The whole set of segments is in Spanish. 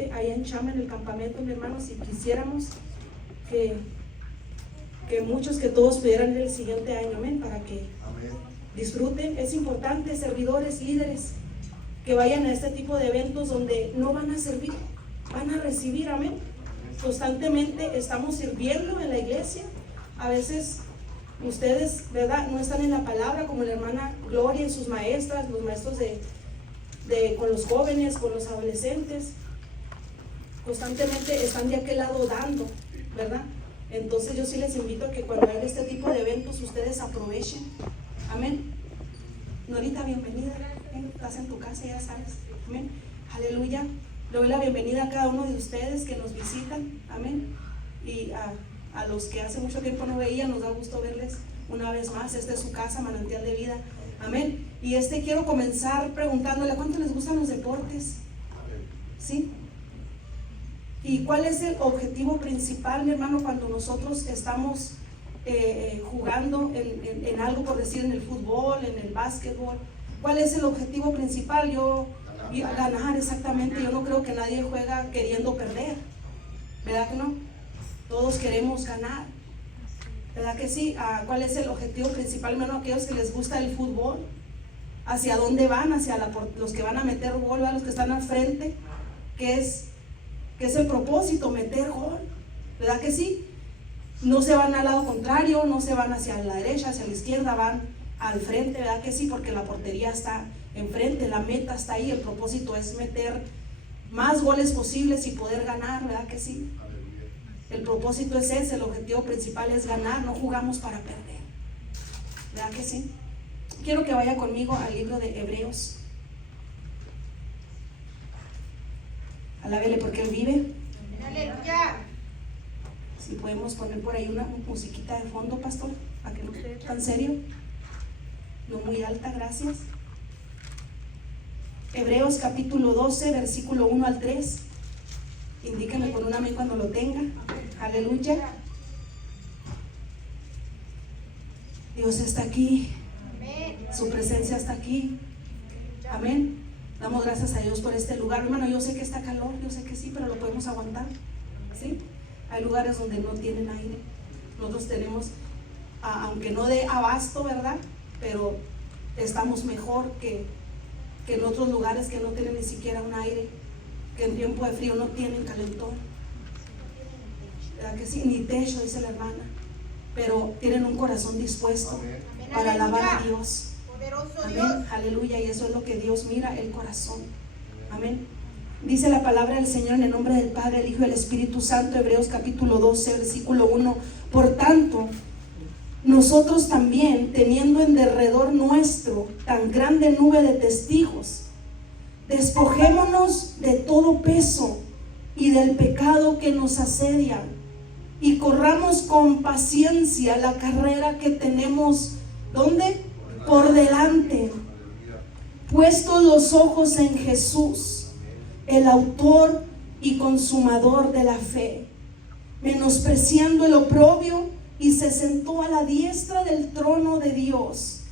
importante allá en Chama, en el campamento, mi hermano, si quisiéramos que muchos, que todos pudieran ir el siguiente año, amén, para que disfruten. Es importante, servidores, líderes, que vayan a este tipo de eventos donde no van a servir, van a recibir, amén. Constantemente estamos sirviendo en la iglesia. A veces ustedes, ¿verdad?, no están en la palabra, como la hermana Gloria y sus maestras, los maestros con los jóvenes, con los adolescentes. Constantemente están de aquel lado dando, ¿verdad? Entonces yo sí les invito a que cuando haya este tipo de eventos ustedes aprovechen. Amén. Norita, bienvenida. Estás en tu casa, ya sabes. Amén. Aleluya. Le doy la bienvenida a cada uno de ustedes que nos visitan. Amén. Y a los que hace mucho tiempo no veían, nos da gusto verles una vez más. Esta es su casa, Manantial de Vida. Amén. Y quiero comenzar preguntándole, ¿cuánto les gustan los deportes? ¿Sí? ¿Y cuál es el objetivo principal, mi hermano, cuando nosotros estamos jugando en algo, por decir, en el fútbol, en el básquetbol? ¿Cuál es el objetivo principal? Ganar, exactamente. Yo no creo que nadie juega queriendo perder, ¿verdad que no? Todos queremos ganar, ¿verdad que sí? ¿Cuál es el objetivo principal, hermano? Aquellos que les gusta el fútbol, ¿hacia dónde van? Hacia los que van a meter gol, a los que están al frente, ¿qué es el propósito? Meter gol, ¿verdad que sí? No se van al lado contrario, no se van hacia la derecha, hacia la izquierda, van al frente, ¿verdad que sí? Porque la portería está enfrente, la meta está ahí, el propósito es meter más goles posibles y poder ganar, ¿verdad que sí? El propósito es ese, el objetivo principal es ganar, no jugamos para perder, ¿verdad que sí? Quiero que vaya conmigo al libro de Hebreos. Alábele porque Él vive. Aleluya. Si podemos poner por ahí una musiquita de fondo, pastor, para que no esté tan serio, no muy alta, gracias. Hebreos capítulo 12, versículo 1 al 3. Indíqueme con un amén cuando lo tenga. Aleluya. Dios está aquí. Su presencia está aquí. Amén. Damos gracias a Dios por este lugar. Hermano, yo sé que está calor, yo sé que sí, pero lo podemos aguantar. ¿Sí? Hay lugares donde no tienen aire. Nosotros tenemos, aunque no de abasto, ¿verdad? Pero estamos mejor que en otros lugares que no tienen ni siquiera un aire, que en tiempo de frío no tienen calentón, ¿verdad que sí? Ni techo, dice la hermana, pero tienen un corazón dispuesto para alabar a Dios. Amén, aleluya, y eso es lo que Dios mira, el corazón. Amén. Dice la palabra del Señor en el nombre del Padre, el Hijo y el Espíritu Santo. Hebreos capítulo 12, versículo 1. Por tanto, nosotros también, teniendo en derredor nuestro tan grande nube de testigos, despojémonos de todo peso y del pecado que nos asedia, y corramos con paciencia la carrera que tenemos, ¿dónde? Por delante, puestos los ojos en Jesús, el autor y consumador de la fe, menospreciando el oprobio, y se sentó a la diestra del trono de Dios.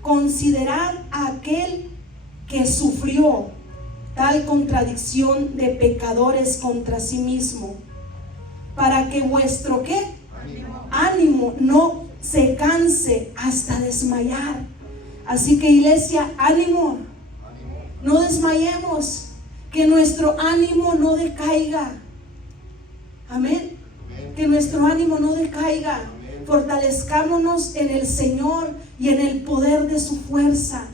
Considerad a aquel que sufrió tal contradicción de pecadores contra sí mismo, para que vuestro ¿qué? Ánimo no se canse hasta desmayar. Así que, iglesia, ánimo, no desmayemos, que nuestro ánimo no decaiga. Amén. Que nuestro ánimo no decaiga. Fortalezcámonos en el Señor y en el poder de su fuerza.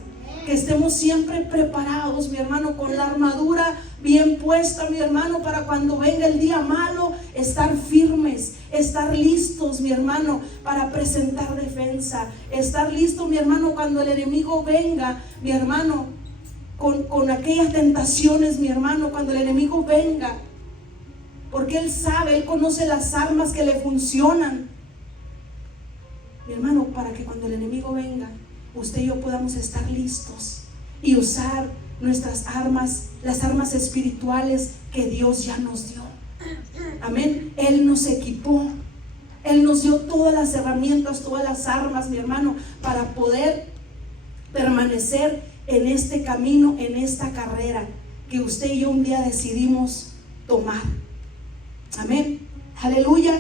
Que estemos siempre preparados, mi hermano, con la armadura bien puesta, mi hermano, para cuando venga el día malo, estar firmes, estar listos, mi hermano, para presentar defensa. Estar listo, mi hermano, cuando el enemigo venga, mi hermano, con aquellas tentaciones, mi hermano, cuando el enemigo venga. Porque Él sabe, Él conoce las armas que le funcionan, mi hermano, para que cuando el enemigo venga, usted y yo podamos estar listos y usar nuestras armas, las armas espirituales que Dios ya nos dio. Amén. Él nos equipó, Él nos dio todas las herramientas, todas las armas, mi hermano, para poder permanecer en este camino, en esta carrera que usted y yo un día decidimos tomar. Amén, aleluya.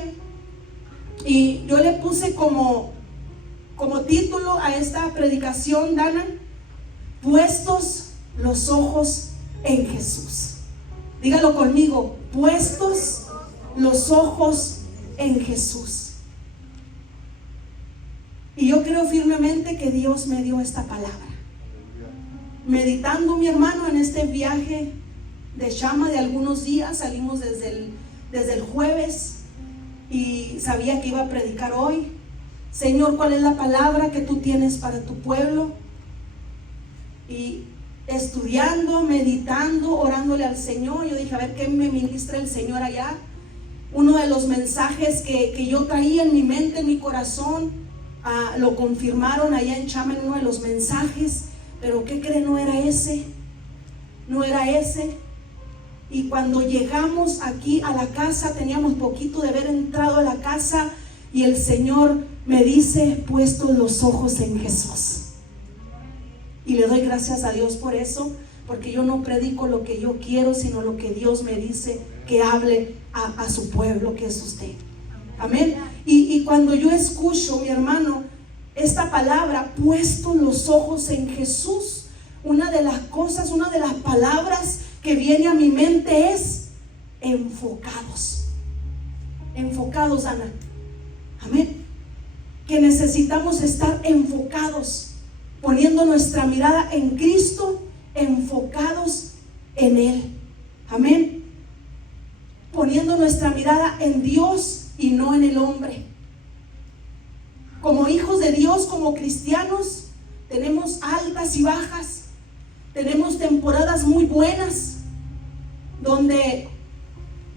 Y yo le puse como título a esta predicación, Dana, puestos los ojos en Jesús. Dígalo conmigo, puestos los ojos en Jesús. Y yo creo firmemente que Dios me dio esta palabra. Meditando, mi hermano, en este viaje de Shama de algunos días, salimos desde el jueves y sabía que iba a predicar hoy. Señor, ¿cuál es la palabra que tú tienes para tu pueblo? Y estudiando, meditando, orándole al Señor, yo dije, a ver qué me ministra el Señor allá. Uno de los mensajes que yo traía en mi mente, en mi corazón, lo confirmaron allá en Chama en uno de los mensajes. Pero ¿qué cree? No era ese. Y cuando llegamos aquí a la casa, teníamos poquito de haber entrado a la casa, y el Señor me dice, puestos los ojos en Jesús. Y le doy gracias a Dios por eso, porque yo no predico lo que yo quiero, sino lo que Dios me dice que hable a su pueblo, que es usted. Amén. Y cuando yo escucho, mi hermano, esta palabra, puestos los ojos en Jesús, una de las palabras que viene a mi mente es enfocados. Enfocados, Ana. Amén. Que necesitamos estar enfocados, poniendo nuestra mirada en Cristo, enfocados en Él. Amén. Poniendo nuestra mirada en Dios y no en el hombre. Como hijos de Dios, como cristianos, tenemos altas y bajas. Tenemos temporadas muy buenas, donde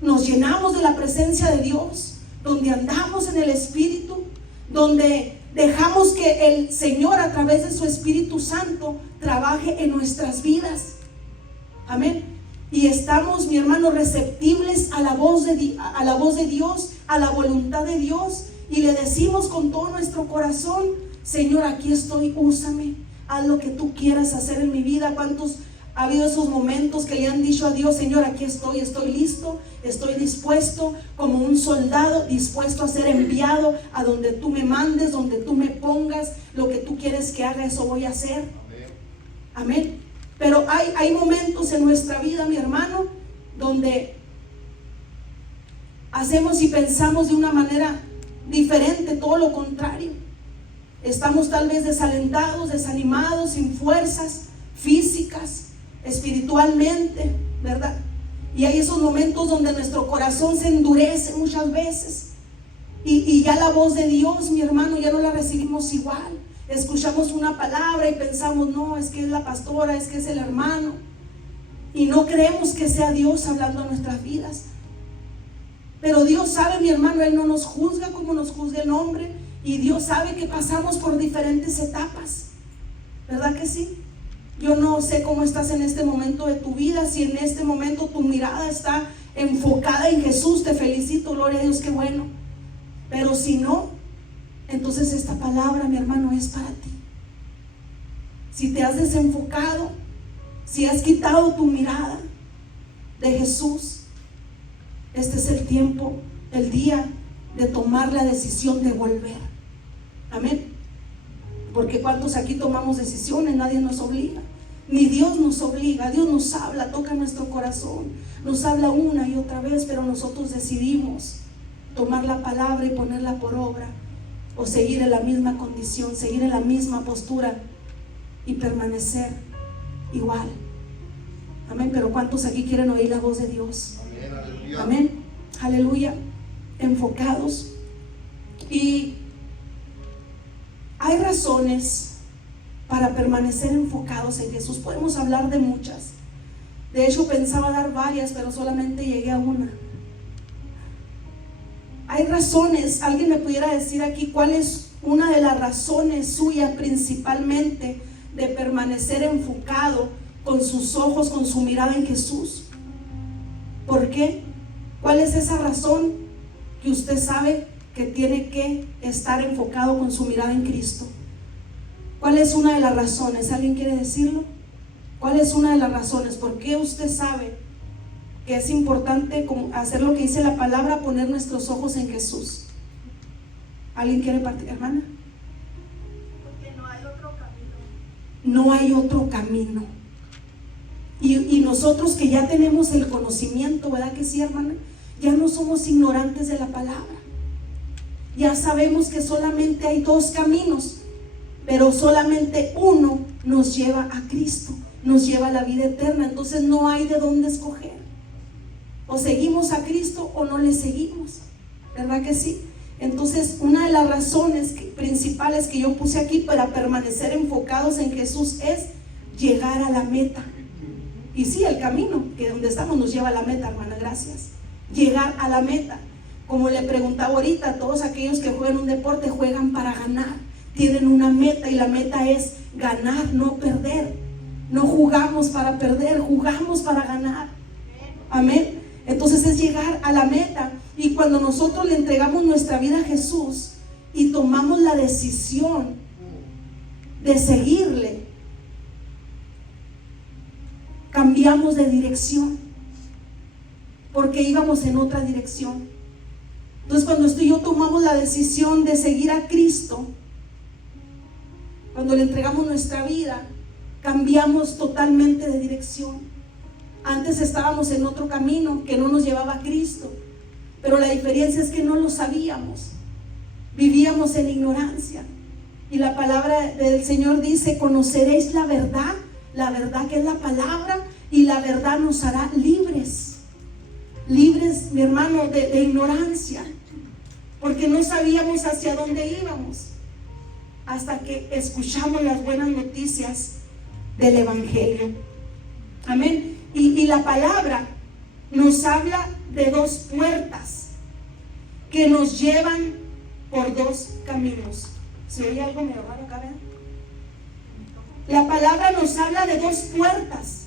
nos llenamos de la presencia de Dios, donde andamos en el Espíritu, donde dejamos que el Señor, a través de su Espíritu Santo, trabaje en nuestras vidas. Amén. Y estamos, mi hermano, receptibles a la voz de Dios, a la voluntad de Dios, y le decimos con todo nuestro corazón, Señor, aquí estoy, úsame, haz lo que tú quieras hacer en mi vida. ¿Cuántos ha habido esos momentos que le han dicho a Dios, Señor, aquí estoy listo, estoy dispuesto, como un soldado dispuesto a ser enviado a donde tú me mandes, donde tú me pongas, lo que tú quieres que haga, eso voy a hacer? Amén. Pero hay momentos en nuestra vida, mi hermano, donde hacemos y pensamos de una manera diferente, todo lo contrario. Estamos tal vez desalentados, desanimados, sin fuerzas físicas, espiritualmente, ¿verdad? Y hay esos momentos donde nuestro corazón se endurece muchas veces, y ya la voz de Dios, mi hermano, ya no la recibimos igual. Escuchamos una palabra y pensamos, no, es que es la pastora, es que es el hermano, y no creemos que sea Dios hablando a nuestras vidas. Pero Dios sabe, mi hermano, Él no nos juzga como nos juzga el hombre, y Dios sabe que pasamos por diferentes etapas, ¿verdad que sí? Yo no sé cómo estás en este momento de tu vida. Si en este momento tu mirada está enfocada en Jesús, te felicito, gloria a Dios, qué bueno. Pero si no, entonces esta palabra, mi hermano, es para ti. Si te has desenfocado, si has quitado tu mirada de Jesús, este es el tiempo, el día de tomar la decisión de volver. Amén. Porque ¿cuántos aquí tomamos decisiones? Nadie nos obliga, ni Dios nos obliga. Dios nos habla, toca nuestro corazón, nos habla una y otra vez, pero nosotros decidimos tomar la palabra y ponerla por obra, o seguir en la misma condición, seguir en la misma postura y permanecer igual. Amén. Pero ¿cuántos aquí quieren oír la voz de Dios? Amén, aleluya. Amén, aleluya. Enfocados. Y hay razones para permanecer enfocados en Jesús. Podemos hablar de muchas. De hecho, pensaba dar varias, pero solamente llegué a una. Hay razones. Alguien me pudiera decir aquí cuál es una de las razones suyas principalmente de permanecer enfocado con sus ojos, con su mirada en Jesús. ¿Por qué? ¿Cuál es esa razón que usted sabe que tiene que estar enfocado con su mirada en Cristo? ¿Cuál es una de las razones? ¿Alguien quiere decirlo? ¿Cuál es una de las razones? ¿Por qué usted sabe que es importante hacer lo que dice la palabra, poner nuestros ojos en Jesús? ¿Alguien quiere partir, hermana? Porque no hay otro camino. No hay otro camino. Y nosotros que ya tenemos el conocimiento, ¿verdad que sí, hermana? Ya no somos ignorantes de la palabra. Ya sabemos que solamente hay dos caminos, pero solamente uno nos lleva a Cristo, nos lleva a la vida eterna. Entonces no hay de dónde escoger. O seguimos a Cristo o no le seguimos, ¿verdad que sí? Entonces una de las razones principales que yo puse aquí para permanecer enfocados en Jesús es llegar a la meta. Y sí, el camino que donde estamos nos lleva a la meta, hermana, gracias. Llegar a la meta. Como le preguntaba ahorita, todos aquellos que juegan un deporte juegan para ganar, tienen una meta, y la meta es ganar, no perder. No jugamos para perder, jugamos para ganar. Amén. Entonces es llegar a la meta. Y cuando nosotros le entregamos nuestra vida a Jesús y tomamos la decisión de seguirle, cambiamos de dirección, porque íbamos en otra dirección. Entonces cuando usted y yo tomamos la decisión de seguir a Cristo, cuando le entregamos nuestra vida, cambiamos totalmente de dirección. Antes estábamos en otro camino que no nos llevaba a Cristo, pero la diferencia es que no lo sabíamos, vivíamos en ignorancia. Y la palabra del Señor dice: conoceréis la verdad que es la palabra, y la verdad nos hará libres, mi hermano, de ignorancia, porque no sabíamos hacia dónde íbamos, hasta que escuchamos las buenas noticias del Evangelio. Amén. Y la palabra nos habla de dos puertas que nos llevan por dos caminos. ¿Se oye algo medio raro acá, verdad? La palabra nos habla de dos puertas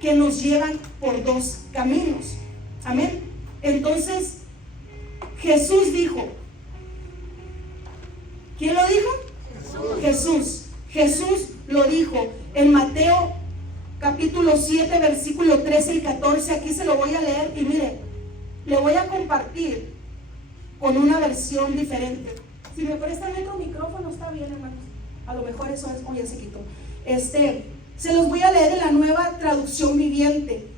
que nos llevan por dos caminos. Amén. Entonces Jesús dijo, ¿quién lo dijo? Jesús lo dijo en Mateo capítulo 7 versículo 13 y 14. Aquí se lo voy a leer y mire, le voy a compartir con una versión diferente. Si me prestan otro micrófono está bien, hermanos. A lo mejor eso es, ya se quitó. Se los voy a leer en la Nueva Traducción Viviente.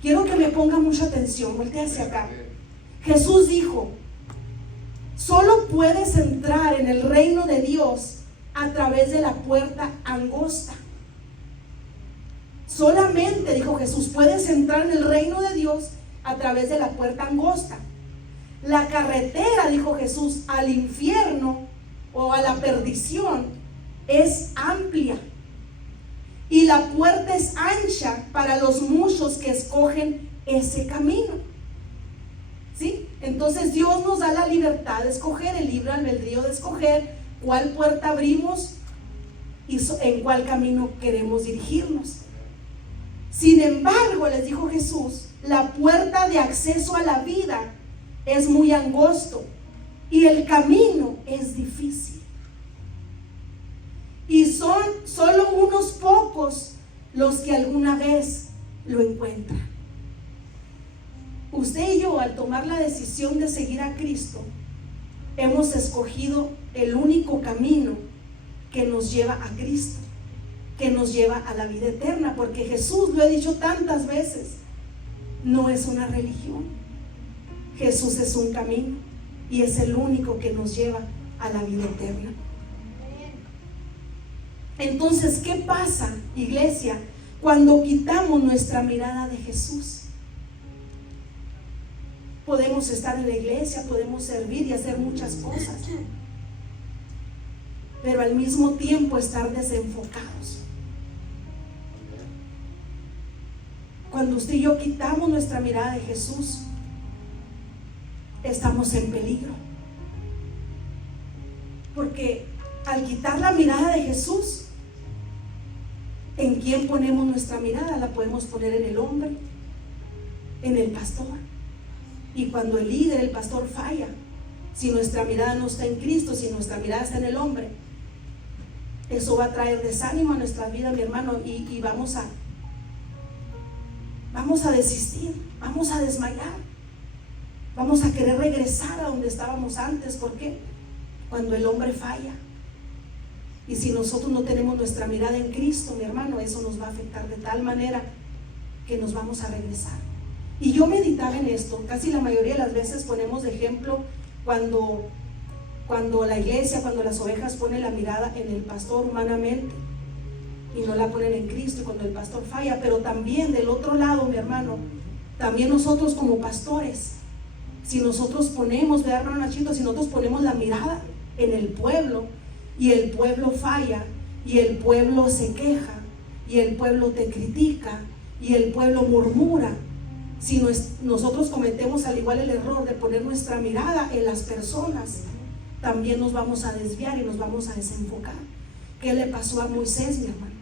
Quiero que me ponga mucha atención, voltea hacia acá. Jesús dijo: solo puedes entrar en el reino de Dios a través de la puerta angosta. Solamente, dijo Jesús, puedes entrar en el reino de Dios a través de la puerta angosta. La carretera, dijo Jesús, al infierno o a la perdición es amplia, y la puerta es ancha para los muchos que escogen ese camino. ¿Sí? Entonces Dios nos da la libertad de escoger, el libre albedrío de escoger cuál puerta abrimos y en cuál camino queremos dirigirnos. Sin embargo, les dijo Jesús, la puerta de acceso a la vida es muy angosto y el camino es difícil. Y son solo unos pocos los que alguna vez lo encuentran. Usted y yo, al tomar la decisión de seguir a Cristo, hemos escogido el único camino que nos lleva a Cristo, que nos lleva a la vida eterna, porque Jesús, lo he dicho tantas veces, no es una religión. Jesús es un camino y es el único que nos lleva a la vida eterna. Entonces, ¿qué pasa, iglesia, cuando quitamos nuestra mirada de Jesús? Podemos estar en la iglesia, podemos servir y hacer muchas cosas, pero al mismo tiempo estar desenfocados. Cuando usted y yo quitamos nuestra mirada de Jesús, estamos en peligro, porque al quitar la mirada de Jesús, ¿en quién ponemos nuestra mirada? La podemos poner en el hombre, en el pastor. Y cuando el líder, el pastor, falla, si nuestra mirada no está en Cristo, si nuestra mirada está en el hombre, Eso va a traer desánimo a nuestra vida, mi hermano, y vamos a desistir, vamos a desmayar, vamos a querer regresar a donde estábamos antes. ¿Por qué? Cuando el hombre falla. Y si nosotros no tenemos nuestra mirada en Cristo, mi hermano, eso nos va a afectar de tal manera que nos vamos a regresar. Y yo meditaba en esto. Casi la mayoría de las veces ponemos de ejemplo cuando la iglesia, cuando las ovejas ponen la mirada en el pastor humanamente y no la ponen en Cristo, y cuando el pastor falla. Pero también del otro lado, mi hermano, también nosotros como pastores, si nosotros ponemos, ¿verdad, hermano Nachito? Si nosotros ponemos la mirada en el pueblo y el pueblo falla y el pueblo se queja y el pueblo te critica y el pueblo murmura, si nosotros cometemos al igual el error de poner nuestra mirada en las personas, también nos vamos a desviar y nos vamos a desenfocar. ¿Qué le pasó a Moisés, mi hermano?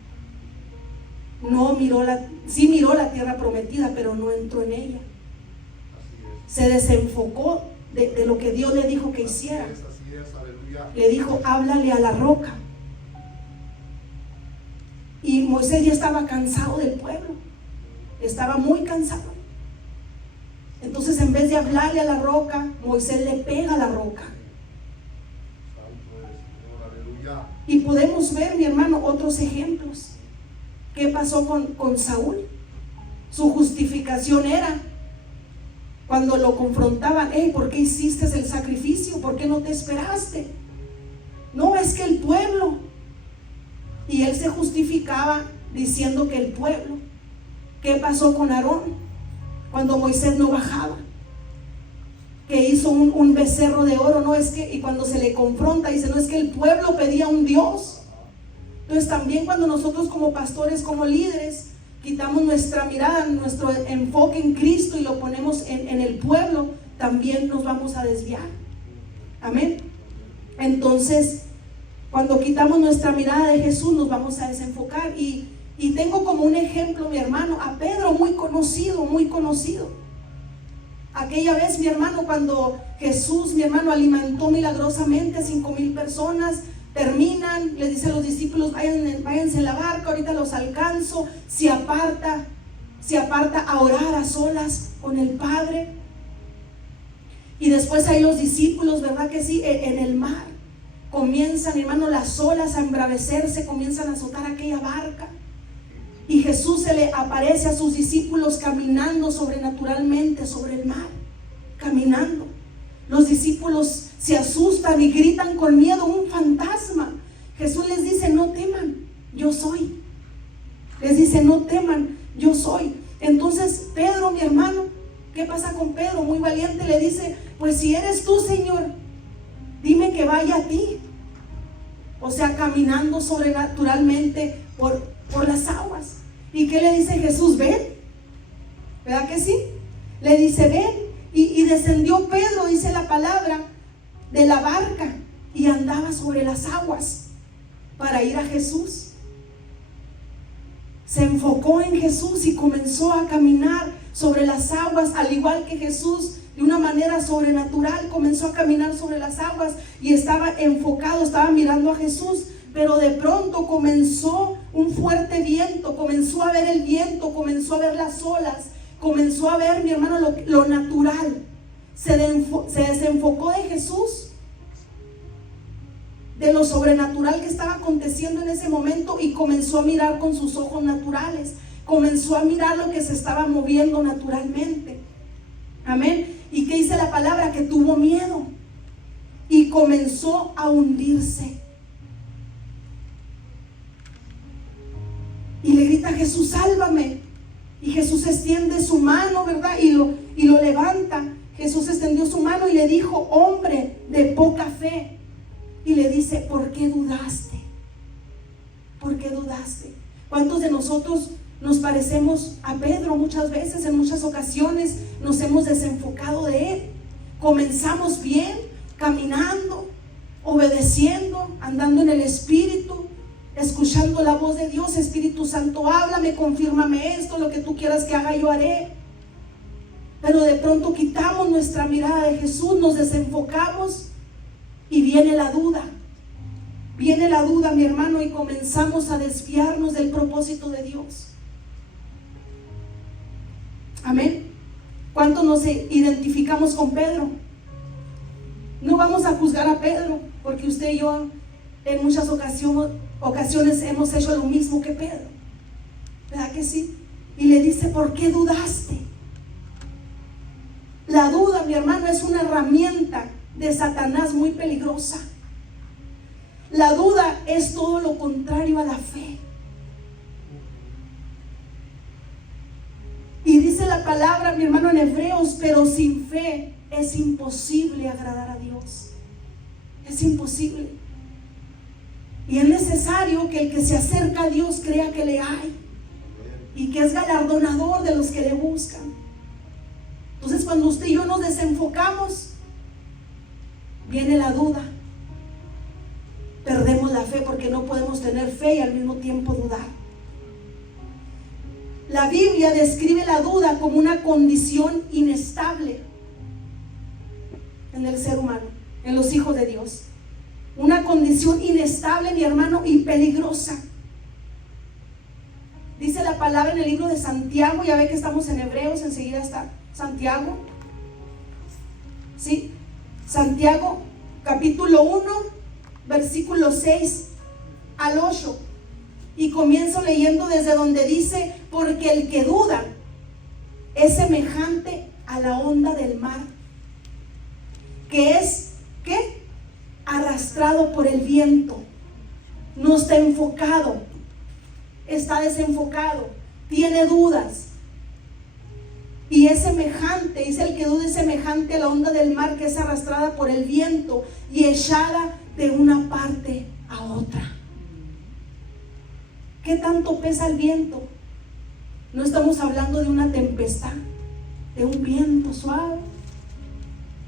Sí miró la tierra prometida, pero no entró en ella. Se desenfocó de lo que Dios le dijo que hiciera. Le dijo, háblale a la roca. Y Moisés ya estaba cansado del pueblo, estaba muy cansado. Entonces, en vez de hablarle a la roca, Moisés le pega a la roca. Y podemos ver, mi hermano, otros ejemplos. ¿Qué pasó con Saúl? Su justificación era, cuando lo confrontaban, ¿por qué hiciste el sacrificio? ¿Por qué no te esperaste? No, es que el pueblo. Y él se justificaba diciendo que el pueblo. ¿Qué pasó con Aarón? Cuando Moisés no bajaba, que hizo un becerro de oro, no es que, y cuando se le confronta dice, no es que el pueblo pedía un Dios. Entonces también cuando nosotros como pastores, como líderes, quitamos nuestra mirada, nuestro enfoque en Cristo y lo ponemos en el pueblo, también nos vamos a desviar. Amén. Entonces, cuando quitamos nuestra mirada de Jesús, nos vamos a desenfocar. Y tengo como un ejemplo, mi hermano, a Pedro, muy conocido, muy conocido. Aquella vez, mi hermano, cuando Jesús, mi hermano, alimentó milagrosamente a 5,000 personas, terminan, le dice a los discípulos, váyanse en la barca, ahorita los alcanzo. Se aparta a orar a solas con el Padre. Y después ahí los discípulos, ¿verdad que sí? En el mar comienzan, hermano, las olas a embravecerse, comienzan a azotar aquella barca. Y Jesús se le aparece a sus discípulos caminando sobrenaturalmente sobre el mar, caminando. Los discípulos se asustan y gritan con miedo, un fantasma. Jesús les dice, no teman, yo soy. Les dice, no teman, yo soy. Entonces Pedro, mi hermano, ¿qué pasa con Pedro? Muy valiente, le dice, pues si eres tú, Señor, dime que vaya a ti. O sea, caminando sobrenaturalmente por las aguas. ¿Y qué le dice Jesús? Ven. ¿Verdad que sí? Le dice, ven. Y descendió Pedro, dice la palabra, de la barca y andaba sobre las aguas para ir a Jesús. Se enfocó en Jesús y comenzó a caminar sobre las aguas, al igual que Jesús, de una manera sobrenatural, comenzó a caminar sobre las aguas y estaba enfocado, estaba mirando a Jesús. Pero de pronto comenzó un fuerte viento, comenzó a ver el viento, comenzó a ver las olas, comenzó a ver, mi hermano, lo natural. Se desenfocó de Jesús, de lo sobrenatural que estaba aconteciendo en ese momento, y comenzó a mirar con sus ojos naturales, comenzó a mirar lo que se estaba moviendo naturalmente. Amén. ¿Y qué dice la palabra? Que tuvo miedo y comenzó a hundirse. Y le grita a Jesús, sálvame. Y Jesús extiende su mano, ¿verdad? Y lo levanta. Jesús extendió su mano y le dijo, hombre de poca fe. Y le dice, ¿por qué dudaste? ¿Por qué dudaste? ¿Cuántos de nosotros nos parecemos a Pedro? Muchas veces, en muchas ocasiones, nos hemos desenfocado de él. Comenzamos bien, caminando, obedeciendo, andando en el Espíritu, escuchando la voz de Dios. Espíritu Santo, háblame, confírmame esto, lo que tú quieras que haga, yo haré. Pero de pronto quitamos nuestra mirada de Jesús, nos desenfocamos y viene la duda. viene la duda, mi hermano, y comenzamos a desviarnos del propósito de Dios. Amén. ¿Cuánto nos identificamos con Pedro? No vamos a juzgar a Pedro, porque usted y yo en muchas ocasiones hemos hecho lo mismo que Pedro, ¿verdad que sí? Y le dice, ¿por qué dudaste? La duda, mi hermano, es una herramienta de Satanás muy peligrosa. La duda es todo lo contrario a la fe. Y dice la palabra, mi hermano, en Hebreos, pero sin fe es imposible agradar a Dios. Es imposible. Y es necesario que el que se acerca a Dios crea que le hay y que es galardonador de los que le buscan. Entonces, cuando usted y yo nos desenfocamos, viene la duda. Perdemos la fe, porque no podemos tener fe y al mismo tiempo dudar. La Biblia describe la duda como una condición inestable en el ser humano, en los hijos de Dios. Una condición inestable, mi hermano, y peligrosa. Dice la palabra en el libro de Santiago, ya ve que estamos en Hebreos, enseguida está Santiago. ¿Sí? Santiago, capítulo 1, versículo 6 al 8. Y comienzo leyendo desde donde dice, porque el que duda es semejante a la onda del mar, que es, ¿qué? Arrastrado por el viento. No está enfocado, está desenfocado, tiene dudas. Y es semejante, dice, el que duda es semejante a la onda del mar, que es arrastrada por el viento y echada de una parte a otra. ¿Qué tanto pesa el viento? No estamos hablando de una tempestad, de un viento suave.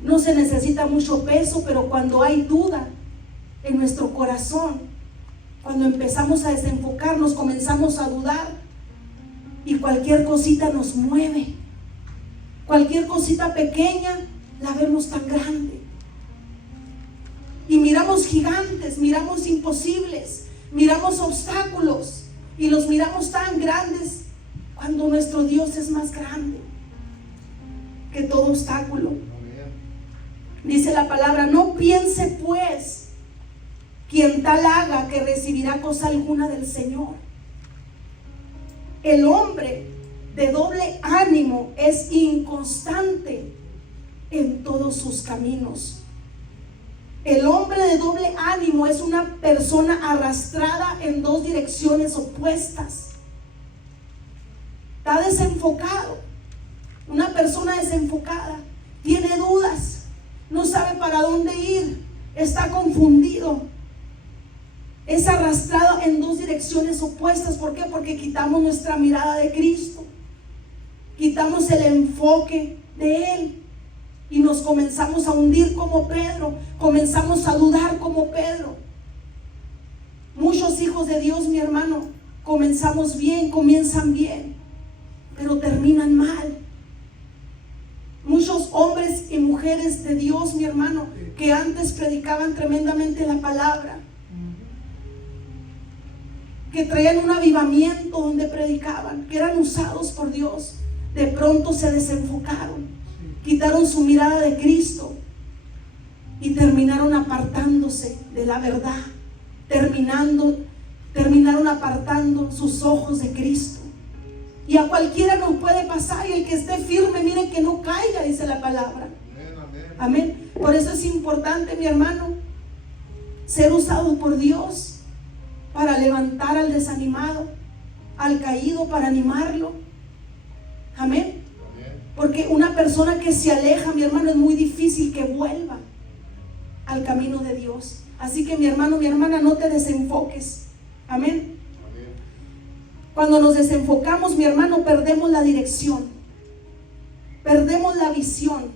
No se necesita mucho peso, pero cuando hay duda en nuestro corazón, cuando empezamos a desenfocarnos, comenzamos a dudar, y cualquier cosita nos mueve. Cualquier cosita pequeña la vemos tan grande. Y miramos gigantes, miramos imposibles, miramos obstáculos, y los miramos tan grandes, cuando nuestro Dios es más grande que todo obstáculo. Dice la palabra, no piense pues quien tal haga que recibirá cosa alguna del Señor. El hombre de doble ánimo es inconstante en todos sus caminos. El hombre de doble ánimo es una persona arrastrada en dos direcciones opuestas. Está desenfocado. Una persona desenfocada tiene dudas, no sabe para dónde ir, está confundido, es arrastrado en dos direcciones opuestas. ¿Por qué? Porque quitamos nuestra mirada de Cristo, quitamos el enfoque de Él y nos comenzamos a hundir como Pedro, comenzamos a dudar como Pedro. Muchos hijos de Dios, mi hermano, comenzamos bien, comienzan bien, pero terminan mal. Muchos hombres y mujeres de Dios, mi hermano, que antes predicaban tremendamente la palabra, que traían un avivamiento donde predicaban, que eran usados por Dios, de pronto se desenfocaron, quitaron su mirada de Cristo y terminaron apartándose de la verdad, terminaron apartando sus ojos de Cristo. Y a cualquiera nos puede pasar, y el que esté firme, mire que no caiga, dice la palabra. Amén. Por eso es importante, mi hermano, ser usado por Dios para levantar al desanimado, al caído, para animarlo. Amén. Porque una persona que se aleja, mi hermano, es muy difícil que vuelva al camino de Dios. Así que, mi hermano, mi hermana, no te desenfoques. Amén. Cuando nos desenfocamos, mi hermano, perdemos la dirección, perdemos la visión,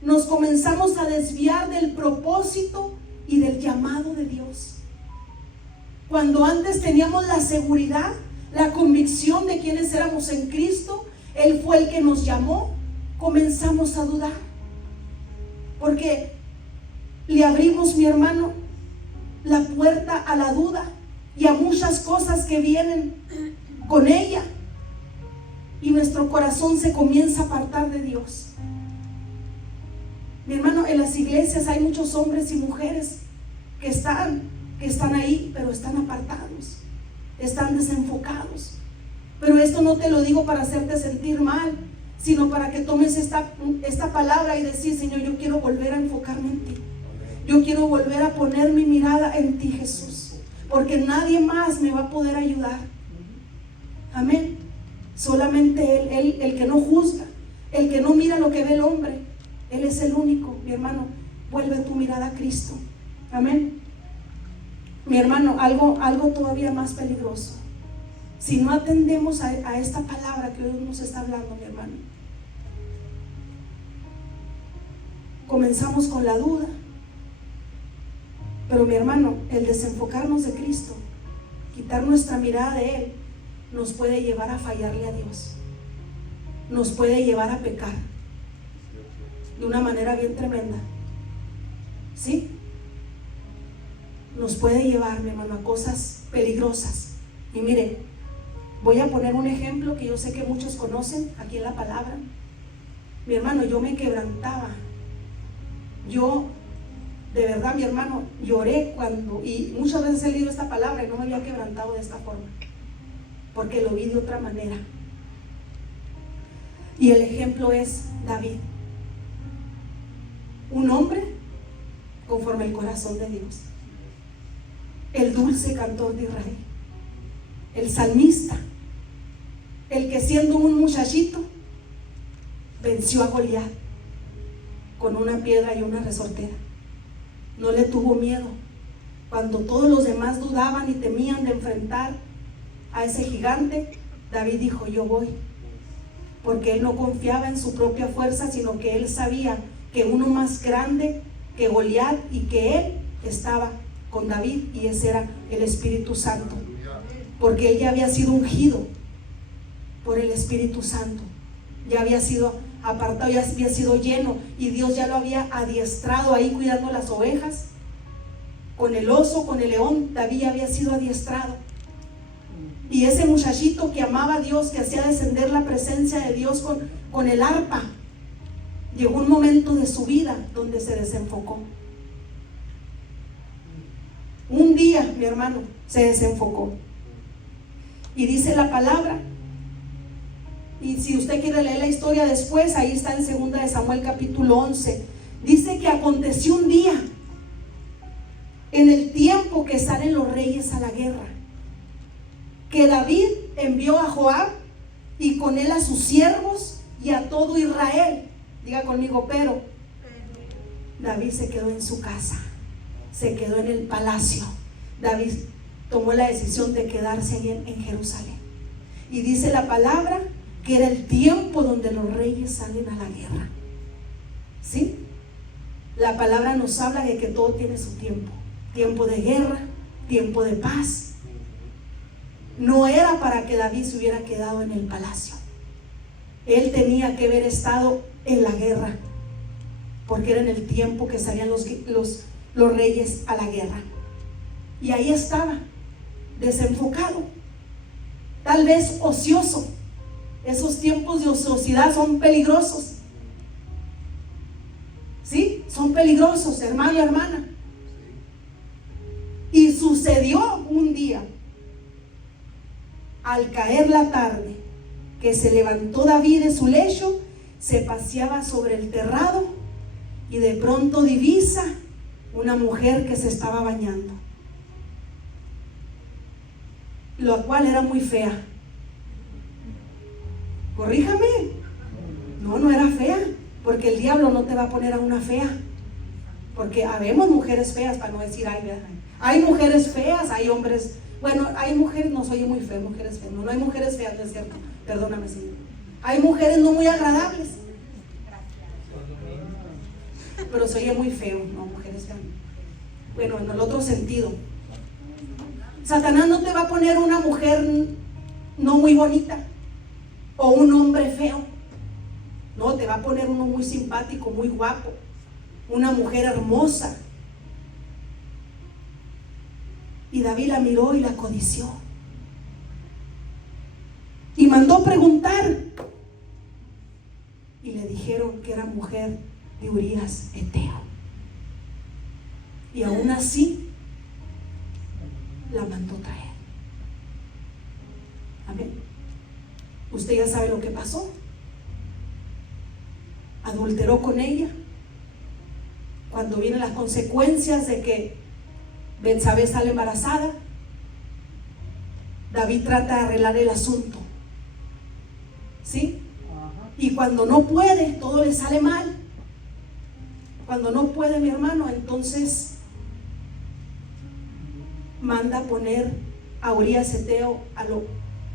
nos comenzamos a desviar del propósito y del llamado de Dios. Cuando antes teníamos la seguridad, la convicción de quiénes éramos en Cristo, Él fue el que nos llamó, comenzamos a dudar, porque le abrimos, mi hermano, la puerta a la duda y a muchas cosas que vienen con ella. Y nuestro corazón se comienza a apartar de Dios. Mi hermano, en las iglesias hay muchos hombres y mujeres que están ahí, pero están apartados, están desenfocados. Pero esto no te lo digo para hacerte sentir mal, sino para que tomes esta palabra y decir: Señor, yo quiero volver a enfocarme en ti. Yo quiero volver a poner mi mirada en ti, Jesús, porque nadie más me va a poder ayudar. Amén. Solamente Él, el que no juzga, el que no mira lo que ve el hombre, Él es el único. Mi hermano, vuelve tu mirada a Cristo. Amén. Mi hermano, algo todavía más peligroso. Si no atendemos a esta palabra que hoy nos está hablando, mi hermano, comenzamos con la duda. Pero mi hermano, el desenfocarnos de Cristo, quitar nuestra mirada de Él, nos puede llevar a fallarle a Dios, nos puede llevar a pecar de una manera bien tremenda. ¿Sí? Nos puede llevar, mi hermano, a cosas peligrosas. Y mire, voy a poner un ejemplo que yo sé que muchos conocen aquí en la palabra. Mi hermano, yo me quebrantaba. Yo, de verdad, mi hermano, lloré y muchas veces he leído esta palabra y no me había quebrantado de esta forma, porque lo vi de otra manera. Y el ejemplo es David, un hombre conforme al corazón de Dios, el dulce cantor de Israel, el salmista, el que siendo un muchachito venció a Goliat con una piedra y una resortera. No le tuvo miedo. Cuando todos los demás dudaban y temían de enfrentar a ese gigante, David dijo: yo voy. Porque él no confiaba en su propia fuerza, sino que él sabía que uno más grande que Goliat y que él estaba con David, y ese era el Espíritu Santo. Porque él ya había sido ungido por el Espíritu Santo, ya había sido apartado, ya había sido lleno, y Dios ya lo había adiestrado ahí cuidando las ovejas. Con el oso, con el león, David ya había sido adiestrado. Y ese muchachito que amaba a Dios, que hacía descender la presencia de Dios con el arpa, llegó un momento de su vida donde se desenfocó. Un día, mi hermano, se desenfocó. Y dice la palabra, y si usted quiere leer la historia después, ahí está en 2 de Samuel capítulo 11. Dice que aconteció un día, en el tiempo que salen los reyes a la guerra, que David envió a Joab y con él a sus siervos y a todo Israel. Diga conmigo, pero David se quedó en su casa, se quedó en el palacio. David tomó la decisión de quedarse ahí en Jerusalén. Y dice la palabra que era el tiempo donde los reyes salen a la guerra. ¿Sí? La palabra nos habla de que todo tiene su tiempo. Tiempo de guerra, tiempo de paz. No era para que David se hubiera quedado en el palacio. Él tenía que haber estado en la guerra, porque era en el tiempo que salían los reyes a la guerra. Y ahí estaba, desenfocado, tal vez ocioso. Esos tiempos de ociosidad son peligrosos. ¿Sí? Son peligrosos, hermano y hermana. Y sucedió un día, al caer la tarde, que se levantó David de su lecho, se paseaba sobre el terrado y de pronto divisa una mujer que se estaba bañando, la cual era muy fea. Corríjame, no era fea, porque el diablo no te va a poner a una fea, porque habemos mujeres feas, para no decir hay mujeres feas, hay hombres, bueno, hay mujeres, no soy muy fea, mujeres feas, no hay mujeres feas, no es cierto, perdóname, Señor. Hay mujeres no muy agradables, pero soy muy feo, no, mujeres feas. Bueno, en el otro sentido, Satanás no te va a poner una mujer no muy bonita o un hombre feo. No, te va a poner uno muy simpático, muy guapo, una mujer hermosa. Y David la miró y la codició. Y mandó preguntar. Y le dijeron que era mujer de Urías Eteo. Y aún así la mandó traer. Amén. Usted ya sabe lo que pasó. Adulteró con ella. Cuando vienen las consecuencias de que Betsabé sale embarazada, David trata de arreglar el asunto. ¿Sí? Y cuando no puede, todo le sale mal. Cuando no puede, mi hermano, entonces manda poner a Urías Eteo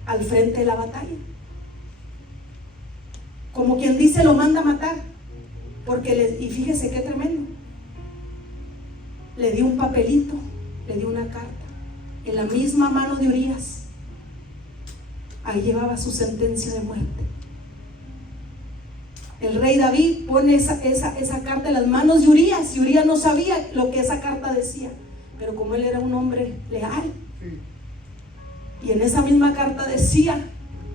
al frente de la batalla. Como quien dice, lo manda a matar. Y fíjese qué tremendo. Le dio un papelito, le dio una carta. En la misma mano de Urías, ahí llevaba su sentencia de muerte. El rey David pone esa carta en las manos de Urías, y Urías no sabía lo que esa carta decía, pero como él era un hombre leal, y en esa misma carta decía: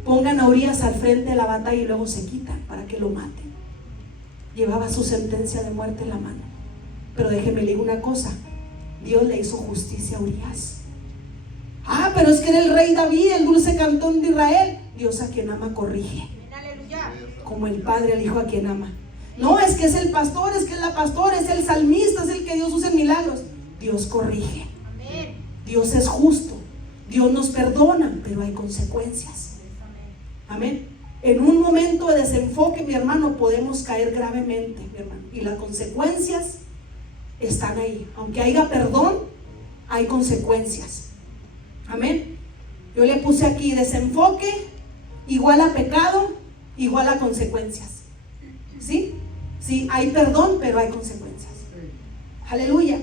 pongan a Urías al frente de la batalla y luego se quitan para que lo maten. Llevaba su sentencia de muerte en la mano. Pero déjeme le digo una cosa: Dios le hizo justicia a Urías. Pero es que era el rey David, el dulce cantón de Israel. Dios a quien ama corrige, como el padre al hijo a quien ama. No es que es el pastor, es que es la pastora, es el salmista, es el que Dios usa en milagros. Dios corrige. Dios es justo. Dios nos perdona, pero hay consecuencias. Amén. En un momento de desenfoque, mi hermano, podemos caer gravemente, mi hermano, y las consecuencias están ahí. Aunque haya perdón, hay consecuencias. Amén. Yo le puse aquí: desenfoque igual a pecado igual a consecuencias. ¿Sí? Sí, hay perdón, pero hay consecuencias. Aleluya.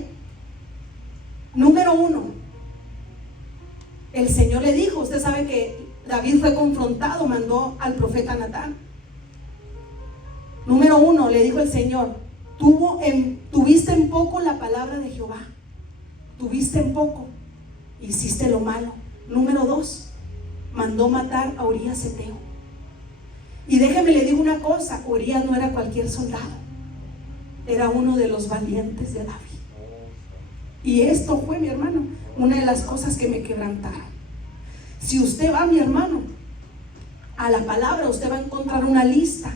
Número 1, el Señor le dijo, usted sabe que David fue confrontado, mandó al profeta Natán. Número 1, le dijo el Señor: tuviste en poco la palabra de Jehová, tuviste en poco, hiciste lo malo. Número 2, mandó matar a Urías Eteo. Y déjeme le digo una cosa: Urías no era cualquier soldado, era uno de los valientes de David. Y esto fue, mi hermano, una de las cosas que me quebrantaron. Si usted va, mi hermano, a la palabra, usted va a encontrar una lista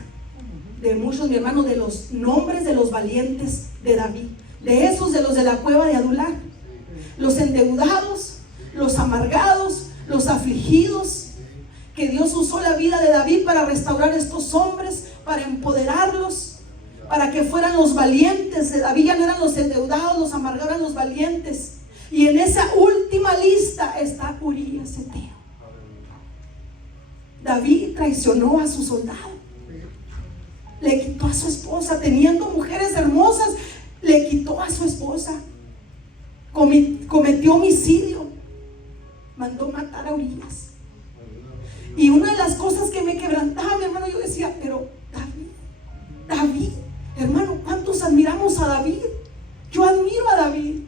de muchos, mi hermano, de los nombres de los valientes de David, de esos de los de la cueva de Adular, los endeudados, los amargados, los afligidos, que Dios usó la vida de David para restaurar a estos hombres, para empoderarlos, para que fueran los valientes de David. Ya no eran los endeudados, los amargados, eran los valientes. Y en esa última lista está Urías Eteo. David traicionó a su soldado, le quitó a su esposa, teniendo mujeres hermosas, le quitó a su esposa, cometió homicidio, mandó matar a Urías. Y una de las cosas que me quebrantaba, mi hermano, yo decía: pero David, hermano, ¿cuántos admiramos a David? Yo admiro a David.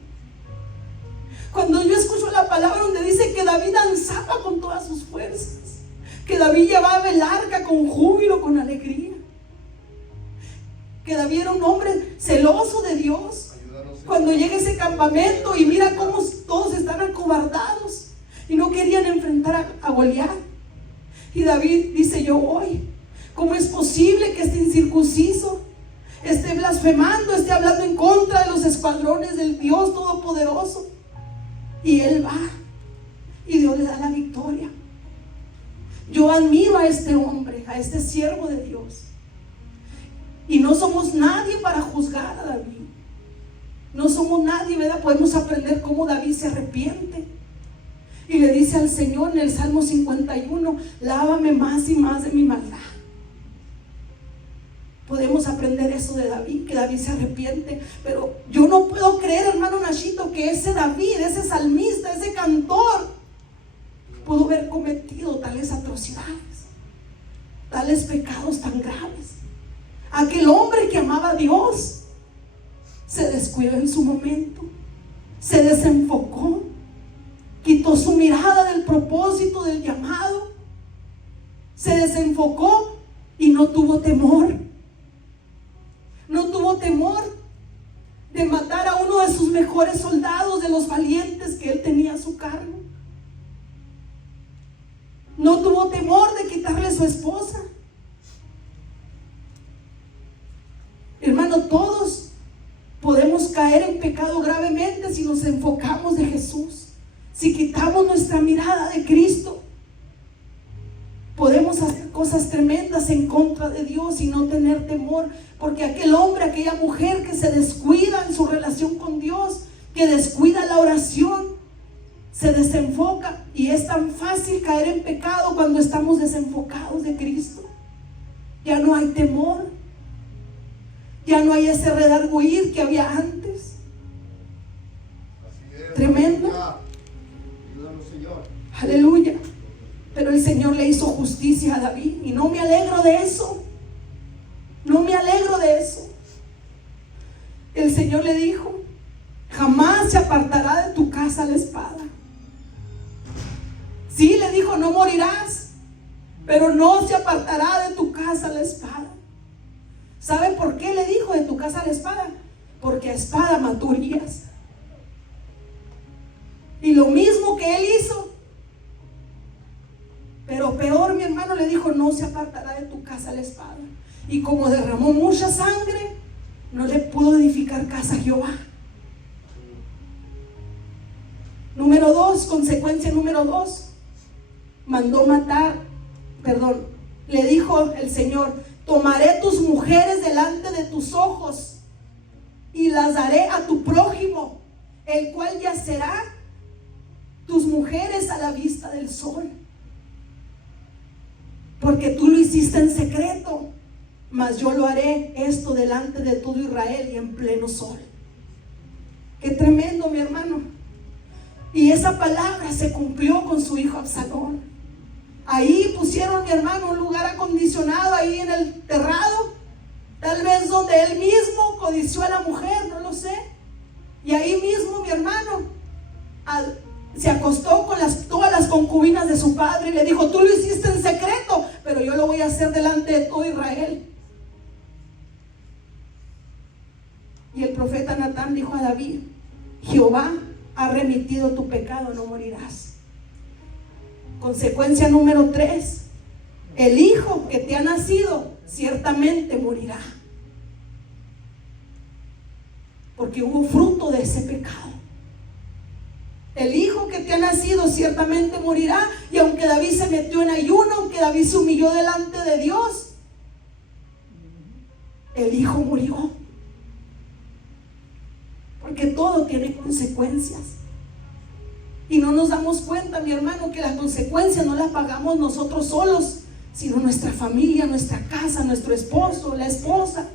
Cuando yo escucho la palabra donde dice que David danzaba con todas sus fuerzas, que David llevaba el arca con júbilo, con alegría, que David era un hombre celoso de Dios. Cuando llega a ese campamento y mira cómo todos están acobardados y no querían enfrentar a Goliat, y David dice: yo voy. ¿Cómo es posible que este incircunciso esté blasfemando, esté hablando en contra de los escuadrones del Dios Todopoderoso? Y él va, y Dios le da la victoria. Yo admiro a este hombre, a este siervo de Dios. Y no somos nadie para juzgar a David. No somos nadie, ¿verdad? Podemos aprender cómo David se arrepiente y le dice al Señor en el Salmo 51: lávame más y más de mi maldad. Podemos aprender eso de David, que David se arrepiente. Pero yo no puedo creer, hermano Nachito, que ese David, ese salmista, ese cantor, pudo haber cometido tales atrocidades, tales pecados tan graves. Aquel hombre que amaba a Dios se descuidó en su momento, se desenfocó, quitó su mirada del propósito, del llamado, se desenfocó y no tuvo temor. No tuvo temor de matar a uno de sus mejores soldados, de los valientes que él tenía a su cargo. No tuvo temor de quitarle su esposa. Hermano, todos podemos caer en pecado gravemente si nos enfocamos de Jesús. Si quitamos nuestra mirada de Cristo, podemos hacer cosas tremendas en contra de Dios y no tener temor, porque aquel hombre, aquella mujer que se descuida en su relación con Dios, que descuida la oración, se desenfoca, y es tan fácil caer en pecado cuando estamos desenfocados de Cristo. Ya no hay temor, ya no hay ese redarguir que había antes. Tremendo. Aleluya. Pero el Señor le hizo justicia a David, y no me alegro de eso. No me alegro de eso. El Señor le dijo: jamás se apartará de tu casa la espada. Sí, le dijo: no morirás, pero no se apartará de tu casa la espada. ¿Sabe por qué le dijo de tu casa la espada? Porque a espada mató Urías. Y lo mismo que él hizo, pero peor, mi hermano, le dijo: no se apartará de tu casa la espada. Y como derramó mucha sangre, no le pudo edificar casa a Jehová. Número 2, consecuencia número 2, mandó matar, le dijo el Señor: tomaré tus mujeres delante de tus ojos y las daré a tu prójimo, el cual yacerá tus mujeres a la vista del sol. Porque tú lo hiciste en secreto, mas yo lo haré esto delante de todo Israel y en pleno sol. Qué tremendo, mi hermano. Y esa palabra se cumplió con su hijo Absalón. Ahí pusieron, mi hermano, un lugar acondicionado ahí en el terrado, tal vez donde él mismo codició a la mujer, no lo sé. Y ahí mismo, mi hermano, se acostó con todas las concubinas de su padre y le dijo: tú lo hiciste en secreto, pero yo lo voy a hacer delante de todo Israel. Y el profeta Natán dijo a David: Jehová ha remitido tu pecado, no morirás. Consecuencia número 3, el hijo que te ha nacido ciertamente morirá, porque hubo fruto de ese pecado. El hijo que te ha nacido ciertamente morirá. Y aunque David se metió en ayuno, aunque David se humilló delante de Dios, el hijo murió. Porque todo tiene consecuencias. Y no nos damos cuenta, mi hermano, que las consecuencias no las pagamos nosotros solos, sino nuestra familia, nuestra casa, nuestro esposo, la esposa.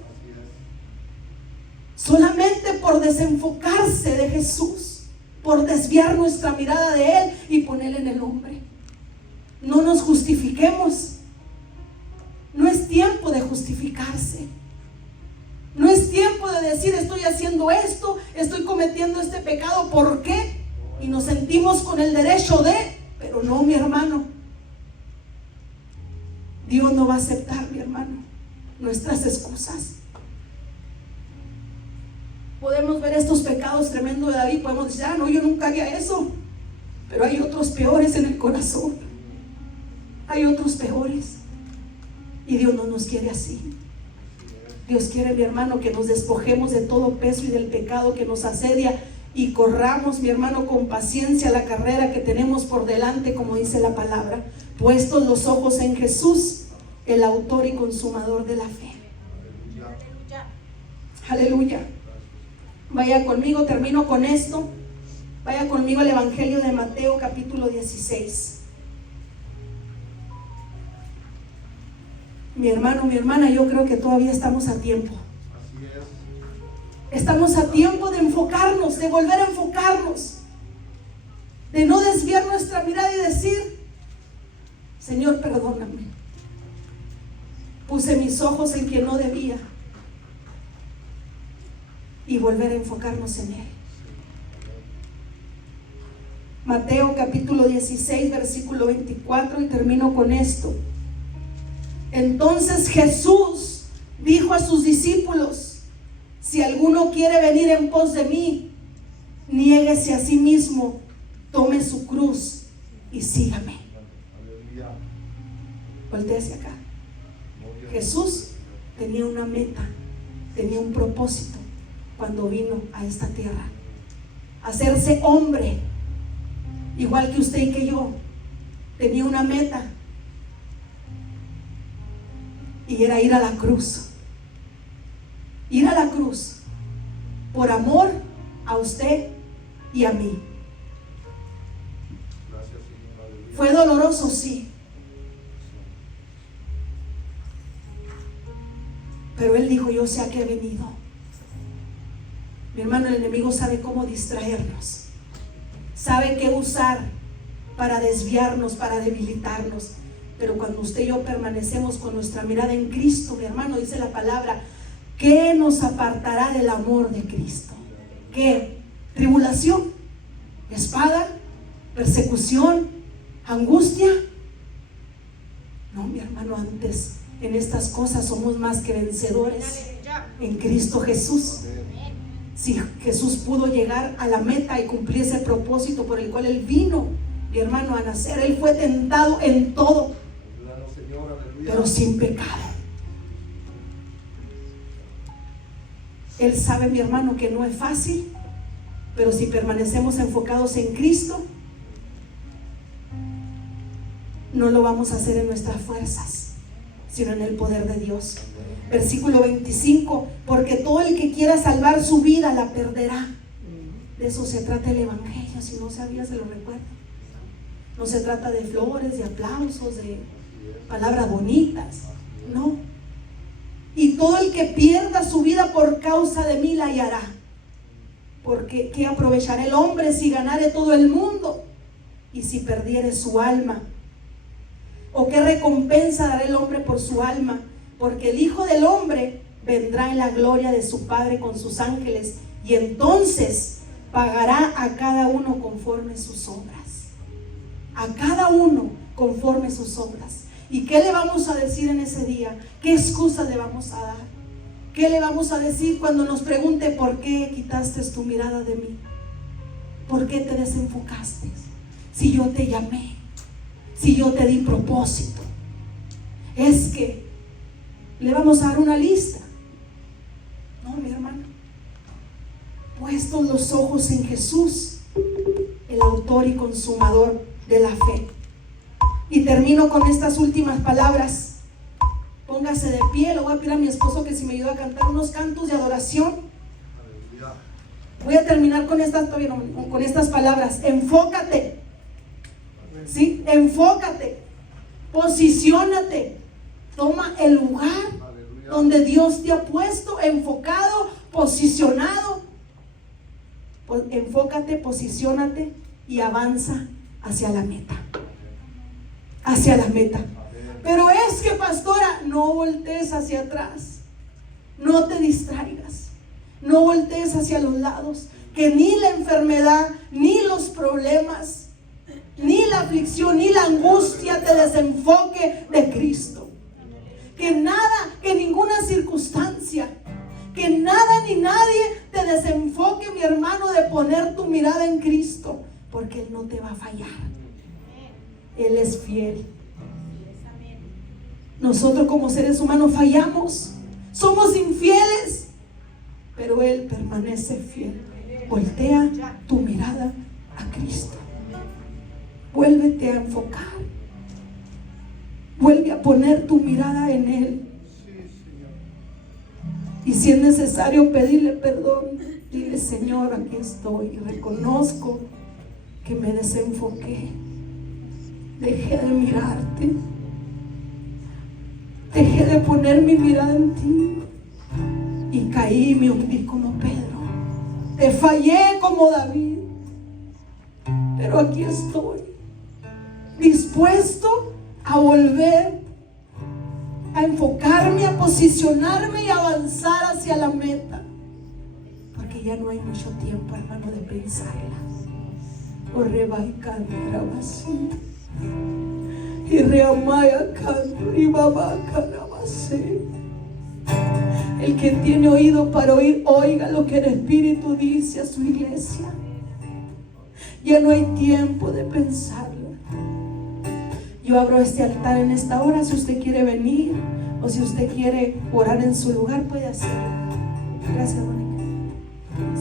Solamente por desenfocarse de Jesús, por desviar nuestra mirada de Él y ponerle en el hombre. No nos justifiquemos. No es tiempo de justificarse. No es tiempo de decir: estoy haciendo esto, estoy cometiendo este pecado, ¿por qué? Y nos sentimos con el derecho de, pero no, mi hermano. Dios no va a aceptar, mi hermano, nuestras excusas. Podemos ver estos pecados tremendos de David, podemos decir: no, yo nunca haría eso. Pero hay otros peores en el corazón. Hay otros peores. Y Dios no nos quiere así. Dios quiere, mi hermano, que nos despojemos de todo peso y del pecado que nos asedia y corramos, mi hermano, con paciencia la carrera que tenemos por delante, como dice la palabra, puestos los ojos en Jesús, el autor y consumador de la fe. Aleluya. Vaya conmigo, termino con esto. Vaya conmigo al Evangelio de Mateo, capítulo 16. Mi hermano, mi hermana, yo creo que todavía estamos a tiempo. Estamos a tiempo de enfocarnos, de volver a enfocarnos, de no desviar nuestra mirada y decir: Señor, perdóname, puse mis ojos en quien no debía, y volver a enfocarnos en Él. Mateo capítulo 16, versículo 24, y termino con esto. Entonces Jesús dijo a sus discípulos: si alguno quiere venir en pos de mí, niéguese a sí mismo, tome su cruz y sígame. Voltea hacia acá. Jesús tenía una meta, tenía un propósito cuando vino a esta tierra: hacerse hombre, igual que usted y que yo. Tenía una meta, y era ir a la cruz. Ir a la cruz por amor a usted y a mí. Fue doloroso, sí, pero Él dijo: yo sé a qué he venido. Mi hermano, el enemigo sabe cómo distraernos, sabe qué usar para desviarnos, para debilitarnos. Pero cuando usted y yo permanecemos con nuestra mirada en Cristo, mi hermano, dice la palabra: ¿qué nos apartará del amor de Cristo? ¿Qué? ¿Tribulación? ¿Espada? ¿Persecución? ¿Angustia? No, mi hermano, antes en estas cosas somos más que vencedores en Cristo Jesús. Si Jesús pudo llegar a la meta y cumplir ese propósito por el cual Él vino, mi hermano, a nacer, Él fue tentado en todo, pero sin pecado. Él sabe, mi hermano, que no es fácil, pero si permanecemos enfocados en Cristo, no lo vamos a hacer en nuestras fuerzas, sino en el poder de Dios. Versículo 25: porque todo el que quiera salvar su vida la perderá. De eso se trata el evangelio. Si no sabía, se lo recuerdo. No se trata de flores, de aplausos, de palabras bonitas, no. Y todo el que pierda su vida por causa de mí la hallará. Porque ¿qué aprovechará el hombre si ganare todo el mundo y si perdiere su alma? ¿O qué recompensa dará el hombre por su alma? Porque el Hijo del Hombre vendrá en la gloria de su Padre con sus ángeles, y entonces pagará a cada uno conforme sus obras. A cada uno conforme sus obras. ¿Y qué le vamos a decir en ese día? ¿Qué excusa le vamos a dar? ¿Qué le vamos a decir cuando nos pregunte: ¿por qué quitaste tu mirada de mí? ¿Por qué te desenfocaste? Si yo te llamé, si yo te di propósito. Es que le vamos a dar una lista. No, mi hermano. Puestos los ojos en Jesús, el autor y consumador de la fe. Y termino con estas últimas palabras. Póngase de pie. Le voy a pedir a mi esposo que si me ayuda a cantar unos cantos de adoración. Voy a terminar con estas palabras. Enfócate. ¿Sí? Enfócate. Posiciónate. Toma el lugar donde Dios te ha puesto, enfocado, posicionado. Enfócate, posiciónate y avanza hacia la meta. Hacia la meta. Pero es que, pastora, no voltees hacia atrás. No te distraigas. No voltees hacia los lados. Que ni la enfermedad, ni los problemas, ni la aflicción, ni la angustia te desenfoque de Cristo. Que nada, que ninguna circunstancia, que nada ni nadie te desenfoque, mi hermano, de poner tu mirada en Cristo. Porque Él no te va a fallar. Él es fiel. Nosotros como seres humanos fallamos, somos infieles, pero Él permanece fiel. Voltea tu mirada a Cristo. Vuélvete a enfocar. Vuelve a poner tu mirada en Él. Y si es necesario pedirle perdón, dile: Señor, aquí estoy y reconozco que me desenfoqué. Dejé de mirarte. Dejé de poner mi mirada en ti. Y caí y me hundí como Pedro. Te fallé como David. Pero aquí estoy, dispuesto a volver a enfocarme, a posicionarme y avanzar hacia la meta. Porque ya no hay mucho tiempo, hermano, de pensarla. O rebaicán, rabasí. Y reamaya can, y mamá carabasé. El que tiene oído para oír, oiga lo que el Espíritu dice a su iglesia. Ya no hay tiempo de pensarlo. Yo abro este altar en esta hora. Si usted quiere venir o si usted quiere orar en su lugar, puede hacerlo. Gracias, Bonita.